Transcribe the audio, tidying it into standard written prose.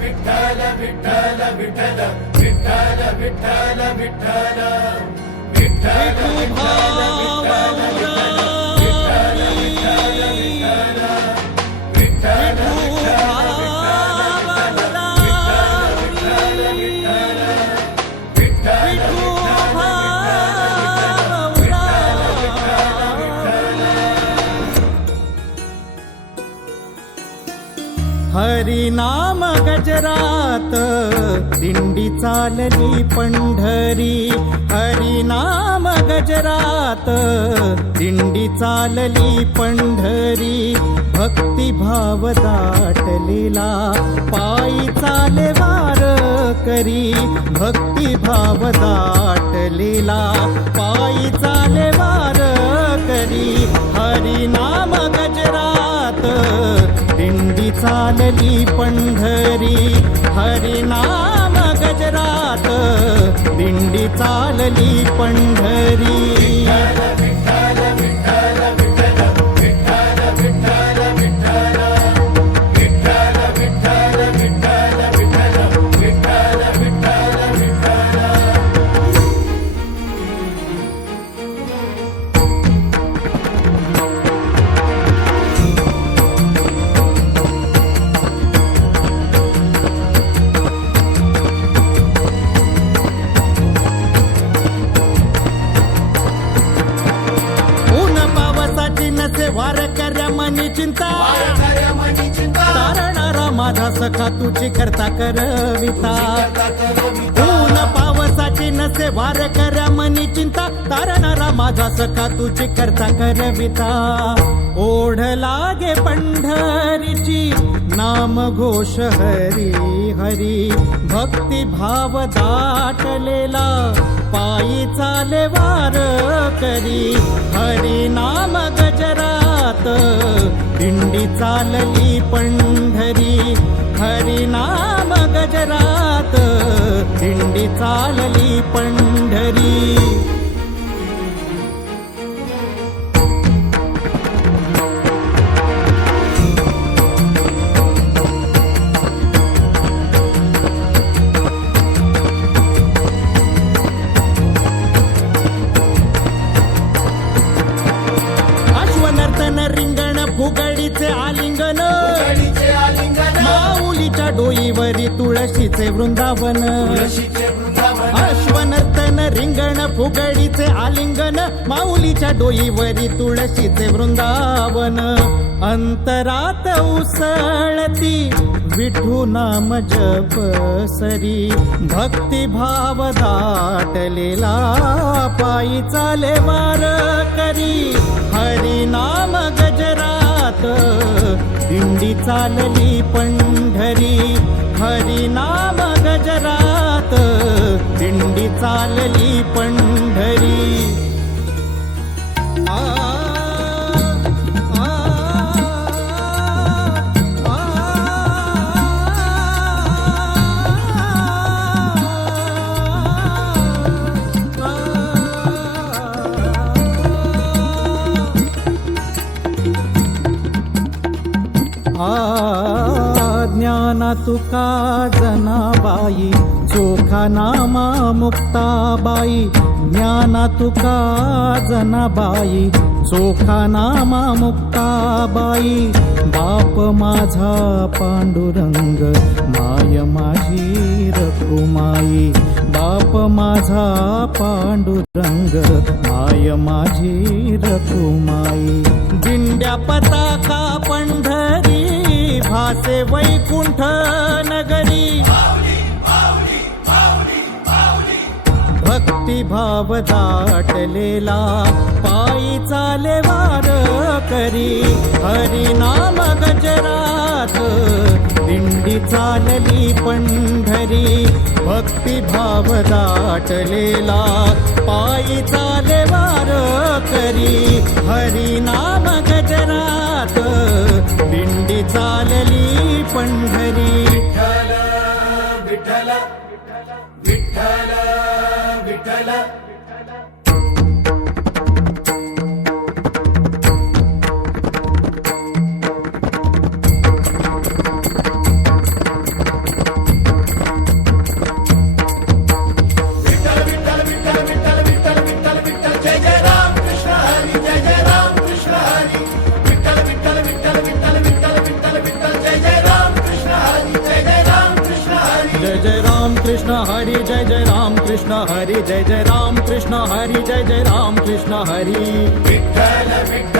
विठ्ठल विठ्ठल विठ्ठल विठ्ठल विठ्ठल विठ्ठल विठ्ठल हरी नाम गजरात दिंडी चालली पंढरी, हरी नाम गजरात दिंडी चालली पंढरी, भक्ती भाव दाटलेला पायी चाले वार करी, भक्ती भाव दाटलेला पायी चाले वार करी, हरी नाम गजरात दिंडी चालली पंढरी, हरी नाम गजरात दिंडी चालली पंढरी. वारकऱ्या मनी चिंता तारणारा माझा सखा तुझी करता करविता, ऊन पावसाची नसे वारकऱ्या मनी चिंता तारणारा माझा सखा तुझी करता करविता, ओढ लागे पंढरीची नाम घोष हरी हरी, भक्ती भाव दाटलेला पायी चाले वार करी, हरी नाम गजरात दिंडी चालली पंढरी, हरी नाम गजरात दिंडी चालली पंढरी. रिंगण फुगडीचे आलिंगन, माऊलीच्या डोईवरी तुळशीचे वृंदावन, अश्वनर्तन रिंगण फुगडीचे आलिंगन, माऊलीच्या डोईवरी तुळशीचे वृंदावन, अंतरात उसळती विठू नाम जप सरी, भक्ती भाव दाटलेला पायी चाले वार करी, हरी नाम गजरात दिंडी चालली पंढरी, हरी नाम गजरात दिंडी चालली पंढरी. ज्ञाना तुका जनाबाई चोखा नामा मुक्ताबाई, ज्ञाना तुका जनाबाई चोखा नामा मुक्ताबाई, बाप माझा पांडुरंग माय माझी रखुमाई, बाप माझा पांडुरंग माय माझी रखुमाई, दिंड्या पताका पंढरी भासे वैकुंठ नगरी, भक्ती भाव दाटलेला पायी चाले वार करी, हरी नाम गजरात दिंडी चालली पंढरी, भक्ती भाव दाटलेला पायी चाले वार करी, हरी नाम गजरात दिंडी चालली पंढरी. विठ्ठल विठ्ठल विठ्ठल हरी जय जय राम कृष्ण हरी जय जय राम कृष्ण हरी जय जय राम कृष्ण हरी विठ्ठल विठ्ठल